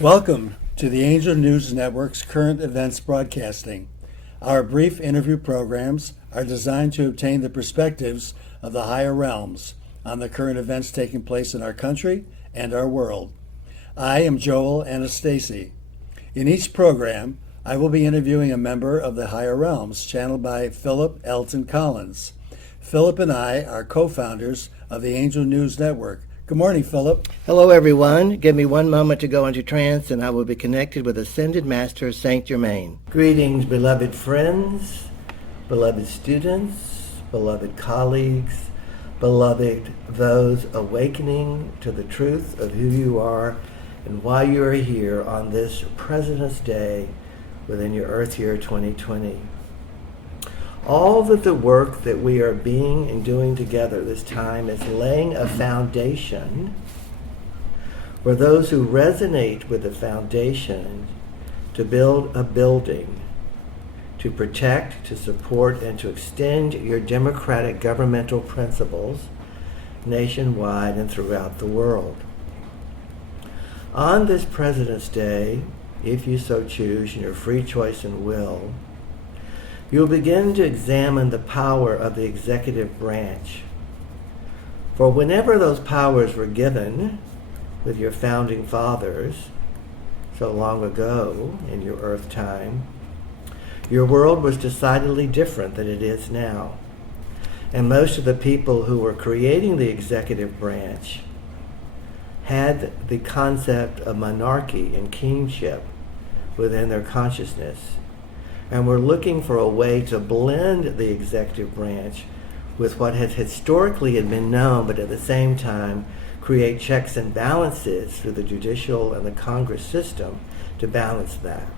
Welcome to the Angel News Network's current events broadcasting. Our brief interview programs are designed to obtain the perspectives of the higher realms on the current events taking place in our country and our world. I am Joel Anastasi. In each program, I will be interviewing a member of the higher realms, channeled by Philip Elton Collins. Philip and I are co-founders of the Angel News Network. Good morning, Philip. Hello, everyone. Give me one moment to go into trance, and I will be connected with Ascended Master Saint Germain. Greetings, beloved friends, beloved students, beloved colleagues, beloved those awakening to the truth of who you are and why you are here on this President's Day within your Earth Year 2020. All of the work that we are being and doing together this time is laying a foundation for those who resonate with the foundation to build a building, to protect, to support, and to extend your democratic governmental principles nationwide and throughout the world. On this President's Day, if you so choose in your free choice and will, you will begin to examine the power of the executive branch. For whenever those powers were given with your founding fathers so long ago in your earth time, your world was decidedly different than it is now. And most of the people who were creating the executive branch had the concept of monarchy and kingship within their consciousness, and we're looking for a way to blend the executive branch with what has historically had been known, but at the same time create checks and balances through the judicial and the Congress system to balance that.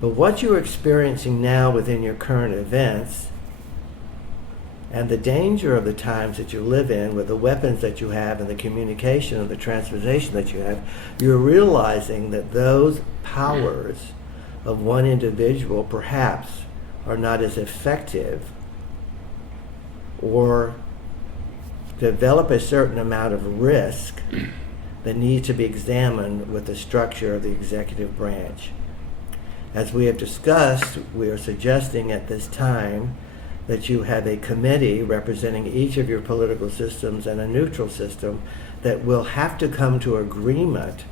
But what you're experiencing now within your current events and the danger of the times that you live in with the weapons that you have and the communication and the transportation that you have, you're realizing that those powers of one individual perhaps are not as effective or develop a certain amount of risk that needs to be examined with the structure of the executive branch. As we have discussed, we are suggesting at this time that you have a committee representing each of your political systems and a neutral system that will have to come to agreement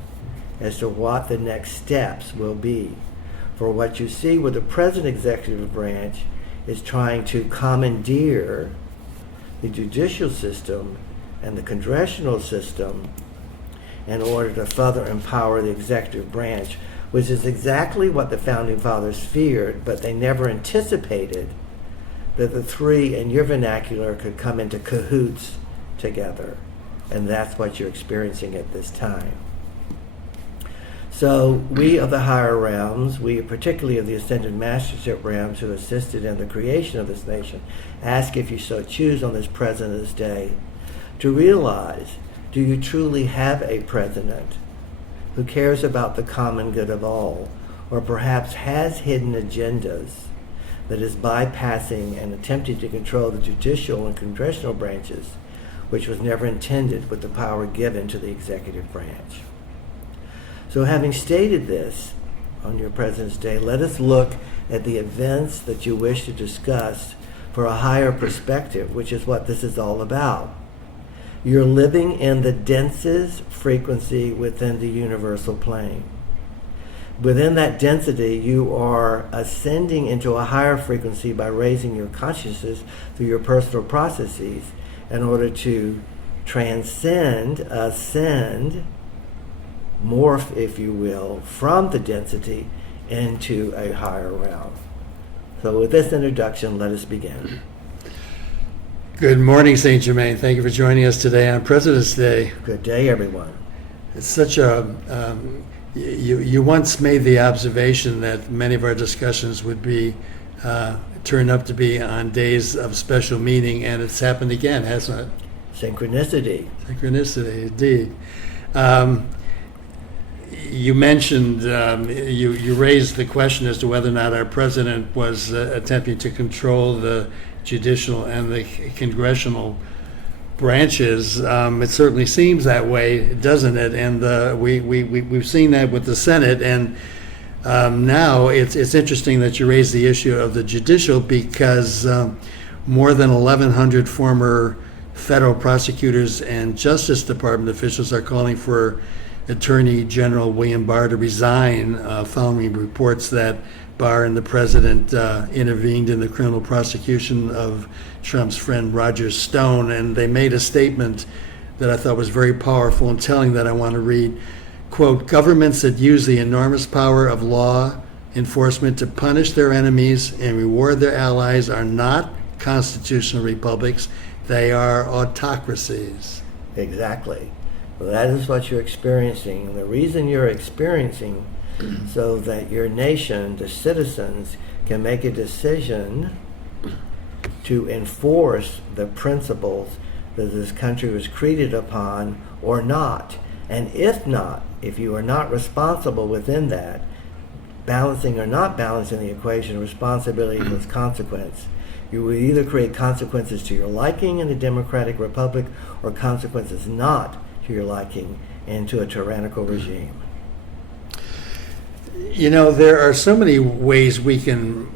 as to what the next steps will be. For what you see with the present executive branch is trying to commandeer the judicial system and the congressional system in order to further empower the executive branch, which is exactly what the Founding Fathers feared, but they never anticipated that the three, in your vernacular, could come into cahoots together. And that's what you're experiencing at this time. So we of the higher realms, we particularly of the Ascended Mastership realms who assisted in the creation of this nation, ask if you so choose on this President's Day to realize, do you truly have a president who cares about the common good of all, or perhaps has hidden agendas that is bypassing and attempting to control the judicial and congressional branches, which was never intended with the power given to the executive branch? So having stated this on your President's Day, let us look at the events that you wish to discuss for a higher perspective, which is what this is all about. You're living in the densest frequency within the universal plane. Within that density, you are ascending into a higher frequency by raising your consciousness through your personal processes in order to transcend, ascend, morph, if you will, from the density into a higher realm. So with this introduction, let us begin. Good morning, Saint Germain. Thank you for joining us today on President's Day. Good day, everyone. It's such a, you once made the observation that many of our discussions would be, turn up to be on days of special meaning, and it's happened again, hasn't it? Synchronicity. Synchronicity, indeed. You mentioned, you raised the question as to whether or not our president was attempting to control the judicial and the congressional branches. It certainly seems that way, doesn't it? And we've seen that with the Senate. And now it's interesting that you raise the issue of the judicial, because more than 1,100 former federal prosecutors and Justice Department officials are calling for Attorney General William Barr to resign following reports that Barr and the president intervened in the criminal prosecution of Trump's friend Roger Stone. And they made a statement that I thought was very powerful and telling that I want to read. Quote, "Governments that use the enormous power of law enforcement to punish their enemies and reward their allies are not constitutional republics. They are autocracies." Exactly. Well, that is what you're experiencing. And the reason you're experiencing so that your nation, the citizens, can make a decision to enforce the principles that this country was created upon or not. And if not, if you are not responsible within that, balancing or not balancing the equation, responsibility equals consequence. You will either create consequences to your liking in a democratic republic or consequences not to your liking into a tyrannical regime. You know, there are so many ways we can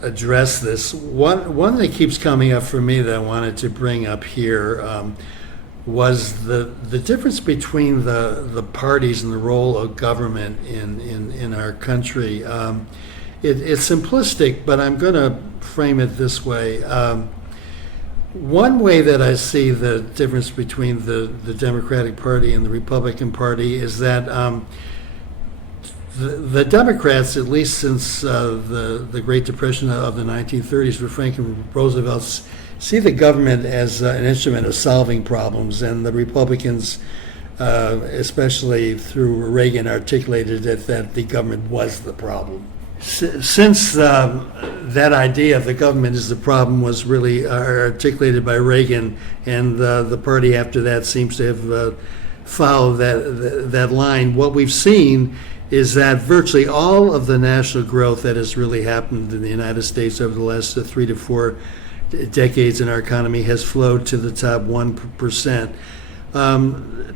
address this. One that keeps coming up for me that I wanted to bring up here was the difference between the parties and the role of government in our country. It's simplistic, but I'm going to frame it this way. One way that I see the difference between the Democratic Party and the Republican Party is that the Democrats, at least since the Great Depression of the 1930s with Franklin Roosevelt, see the government as an instrument of solving problems, and the Republicans, especially through Reagan, articulated that the government was the problem. Since that idea of the government is the problem was really articulated by Reagan, and the party after that seems to have followed that line, what we've seen is that virtually all of the national growth that has really happened in the United States over the last 3 to 4 decades in our economy has flowed to the top 1%.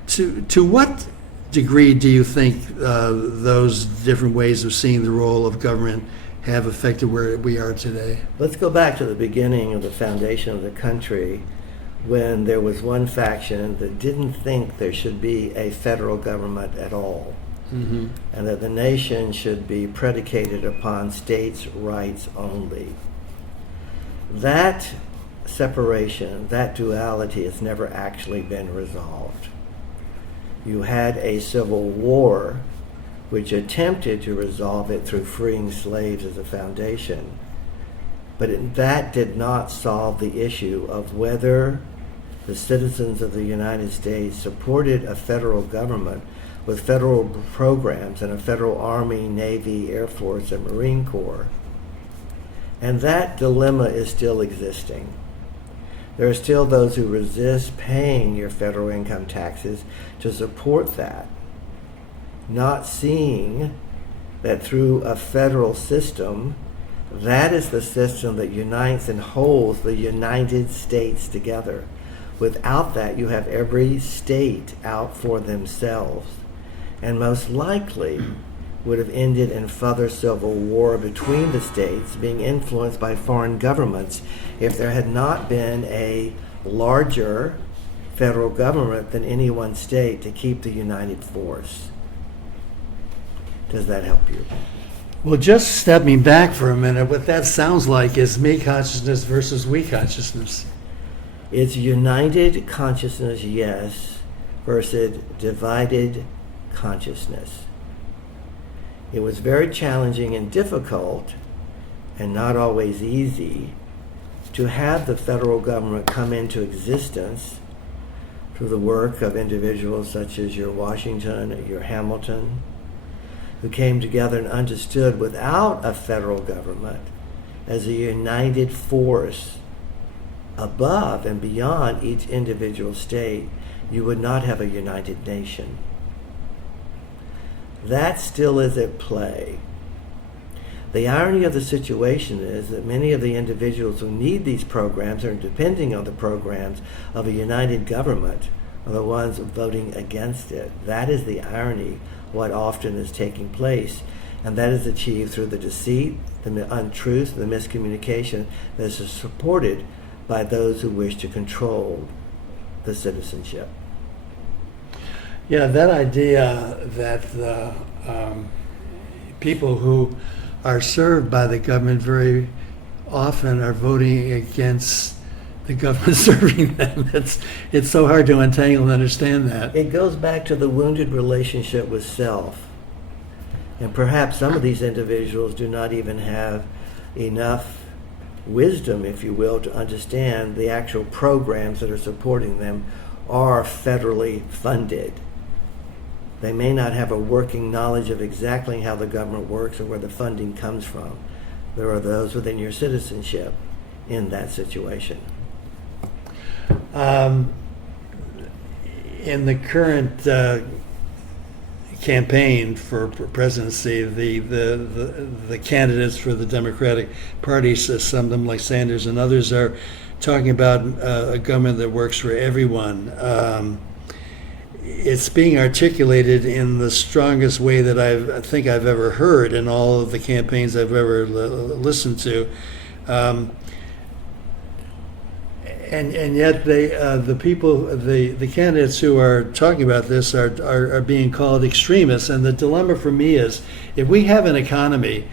To what degree do you think those different ways of seeing the role of government have affected where we are today? Let's go back to the beginning of the foundation of the country, when there was one faction that didn't think there should be a federal government at all. Mm-hmm. And that the nation should be predicated upon states' rights only. That separation, that duality has never actually been resolved. You had a civil war which attempted to resolve it through freeing slaves as a foundation, but that did not solve the issue of whether the citizens of the United States supported a federal government with federal programs and a federal Army, Navy, Air Force, and Marine Corps. And that dilemma is still existing. There are still those who resist paying your federal income taxes to support that, not seeing that through a federal system, that is the system that unites and holds the United States together. Without that, you have every state out for themselves, and most likely would have ended in further civil war between the states, being influenced by foreign governments, if there had not been a larger federal government than any one state to keep the united force. Does that help you? Well, just stepping back for a minute, what that sounds like is me consciousness versus we consciousness. It's united consciousness, yes, versus divided consciousness. It was very challenging and difficult, and not always easy, to have the federal government come into existence through the work of individuals such as your Washington or your Hamilton, who came together and understood without a federal government as a united force above and beyond each individual state, you would not have a united nation. That still is at play. The irony of the situation is that many of the individuals who need these programs or depending on the programs of a united government are the ones voting against it. That is the irony, what often is taking place. And that is achieved through the deceit, the untruth, the miscommunication that is supported by those who wish to control the citizenship. Yeah, that idea that the people who are served by the government very often are voting against the government serving them. It's so hard to untangle and understand that. It goes back to the wounded relationship with self. And perhaps some of these individuals do not even have enough wisdom, if you will, to understand the actual programs that are supporting them are federally funded. They may not have a working knowledge of exactly how the government works or where the funding comes from. There are those within your citizenship in that situation. In the current campaign for presidency, the candidates for the Democratic Party, some of them like Sanders and others, are talking about a government that works for everyone. It's being articulated in the strongest way that I think I've ever heard in all of the campaigns I've ever listened to. And yet the candidates who are talking about this are being called extremists. And the dilemma for me is, if we have an economy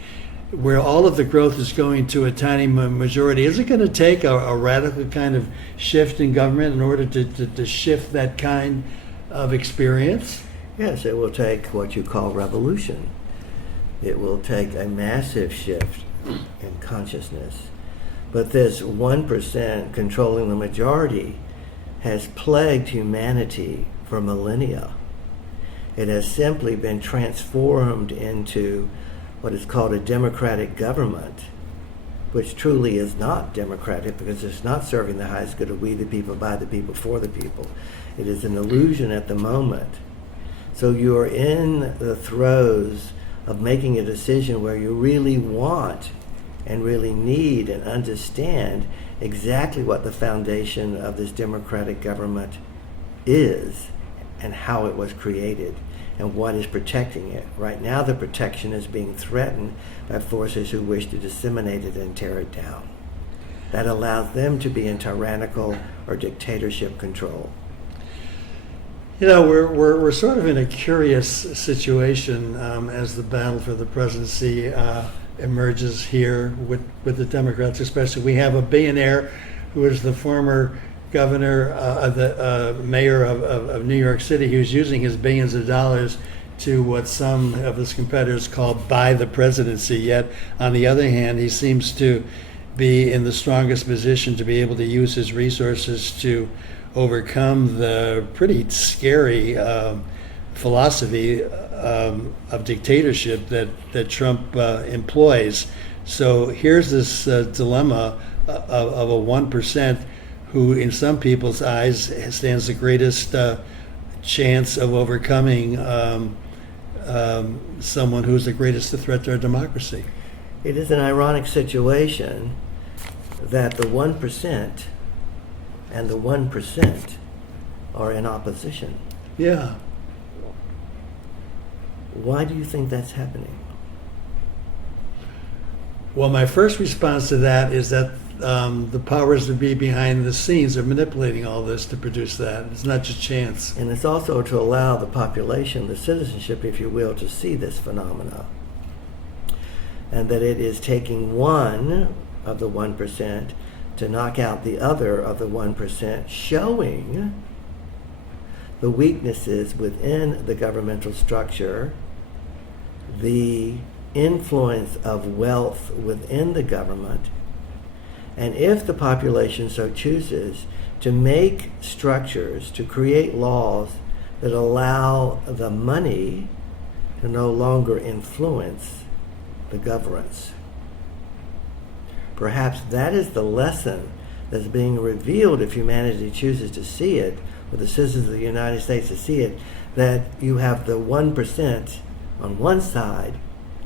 where all of the growth is going to a tiny majority, is it going to take a radical kind of shift in government in order to shift that kind of experience? Yes, it will take what you call revolution. It will take a massive shift in consciousness. But this 1% controlling the majority has plagued humanity for millennia. It has simply been transformed into what is called a democratic government, which truly is not democratic because it's not serving the highest good of we the people, by the people, for the people. It is an illusion at the moment. So you're in the throes of making a decision where you really want and really need and understand exactly what the foundation of this democratic government is and how it was created and what is protecting it. Right now the protection is being threatened by forces who wish to disseminate it and tear it down. That allows them to be in tyrannical or dictatorship control. You know, we're sort of in a curious situation as the battle for the presidency emerges here with the Democrats especially. We have a billionaire who is the former governor, the mayor of New York City, who's using his billions of dollars to what some of his competitors call buy the presidency. Yet, on the other hand, he seems to be in the strongest position to be able to use his resources to overcome the pretty scary philosophy of dictatorship that Trump employs. So here's this dilemma of a 1% who, in some people's eyes, stands the greatest chance of overcoming someone who's the greatest threat to our democracy. It is an ironic situation that the 1% and the 1% are in opposition. Yeah. Why do you think that's happening? Well, my first response to that is that the powers that be behind the scenes are manipulating all this to produce that. It's not just chance. And it's also to allow the population, the citizenship, if you will, to see this phenomena. And that it is taking one of the 1% to knock out the other of the 1%, showing the weaknesses within the governmental structure, the influence of wealth within the government, and if the population so chooses, to make structures, to create laws that allow the money to no longer influence the governance. Perhaps that is the lesson that's being revealed if humanity chooses to see it, or the citizens of the United States to see it, that you have the 1% on one side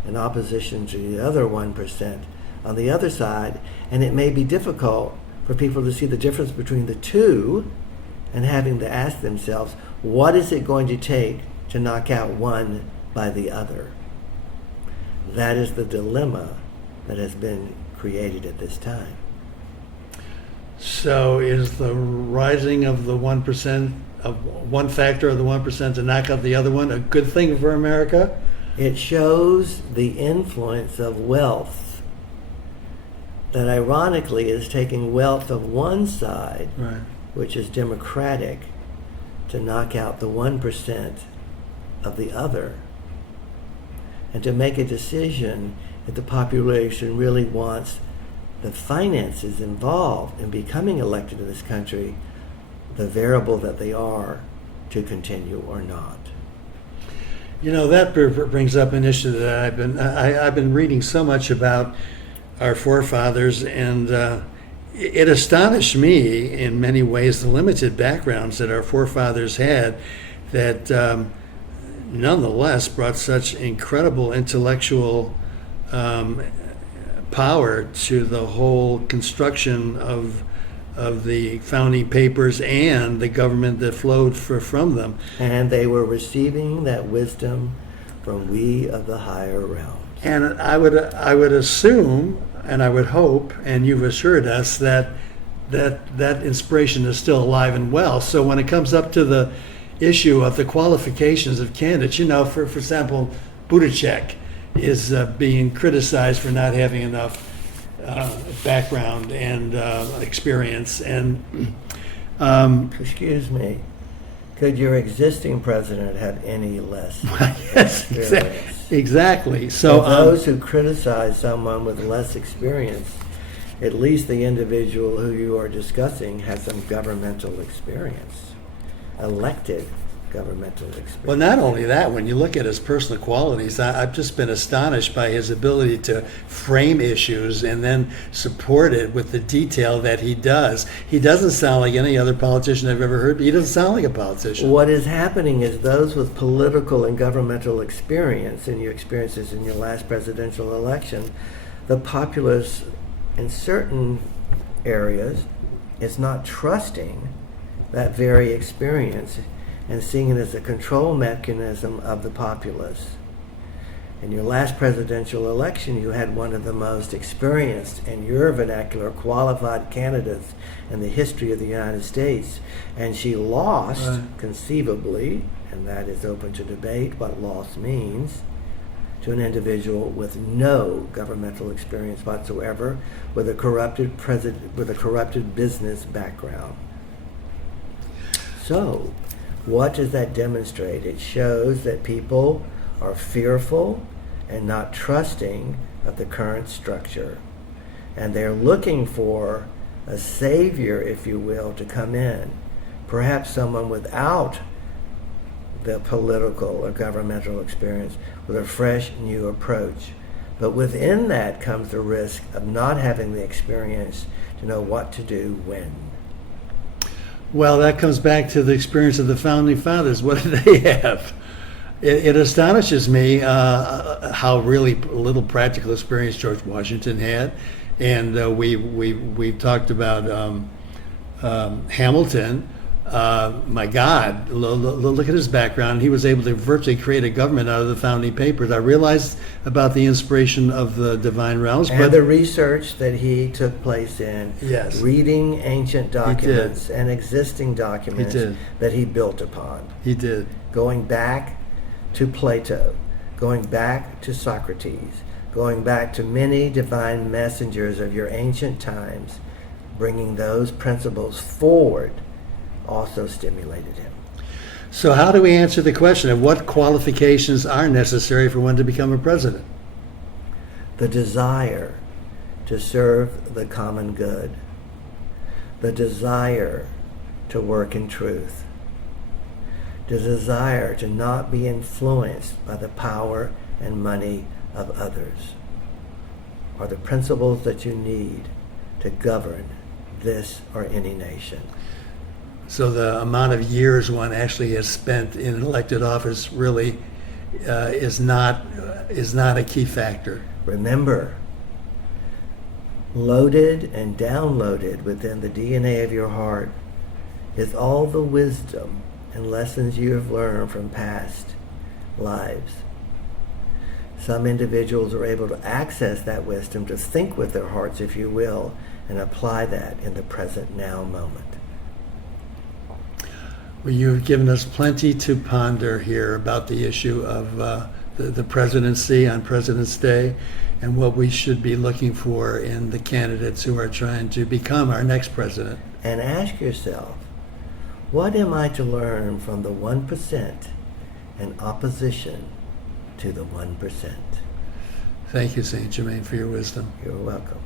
in opposition to the other 1% on the other side, and it may be difficult for people to see the difference between the two and having to ask themselves, what is it going to take to knock out one by the other? That is the dilemma that has been created at this time. So is the rising of the 1%, of one factor of the 1% to knock out the other one, a good thing for America? It shows the influence of wealth that ironically is taking wealth of one side, Right. which is democratic, to knock out the 1% of the other, and to make a decision if the population really wants the finances involved in becoming elected in this country, the variable that they are, to continue or not. You know, that brings up an issue that I've been reading so much about our forefathers, and it astonished me in many ways the limited backgrounds that our forefathers had, that nonetheless brought such incredible intellectual power to the whole construction of the founding papers and the government that flowed from them. And they were receiving that wisdom from we of the higher realms. And I would assume, and I would hope, and you've assured us that inspiration is still alive and well. So when it comes up to the issue of the qualifications of candidates, you know, for example, Buttigieg is being criticized for not having enough background and experience. And Excuse me, could your existing president have any less yes, experience? exactly. So For those who criticize someone with less experience, at least the individual who you are discussing has some governmental experience, elected governmental experience. well, not only that, when you look at his personal qualities, I've just been astonished by his ability to frame issues and then support it with the detail that he does. He doesn't sound like any other politician I've ever heard, but he doesn't sound like a politician. What is happening is those with political and governmental experience, and your experiences in your last presidential election, the populace in certain areas is not trusting that very experience and seeing it as a control mechanism of the populace. In your last presidential election, you had one of the most experienced, in your vernacular, qualified candidates in the history of the United States, and she lost, Right. conceivably, and that is open to debate what loss means, to an individual with no governmental experience whatsoever, with a corrupted business background. So, what does that demonstrate? It shows that people are fearful and not trusting of the current structure. And they're looking for a savior, if you will, to come in. Perhaps someone without the political or governmental experience, with a fresh new approach. But within that comes the risk of not having the experience to know what to do when. Well, that comes back to the experience of the founding fathers. What did they have? It astonishes me how really little practical experience George Washington had, and we've talked about Hamilton. My God, look at his background. He was able to virtually create a government out of the founding papers. I realized about the inspiration of the divine realms, And but the research that he took place in, Yes. reading ancient documents and existing documents He did. that he built upon, he did. going back to Plato, going back to Socrates, going back to many divine messengers of your ancient times, bringing those principles forward also stimulated him. So how do we answer the question of what qualifications are necessary for one to become a president? The desire to serve the common good, the desire to work in truth, the desire to not be influenced by the power and money of others are the principles that you need to govern this or any nation. So the amount of years one actually has spent in elected office really is not a key factor. Remember, loaded and downloaded within the DNA of your heart is all the wisdom and lessons you have learned from past lives. Some individuals are able to access that wisdom, to think with their hearts, if you will, and apply that in the present now moment. Well, you've given us plenty to ponder here about the issue of the presidency on President's Day and what we should be looking for in the candidates who are trying to become our next president. And ask yourself, what am I to learn from the 1% in opposition to the 1%? Thank you, St. Germain, for your wisdom. You're welcome.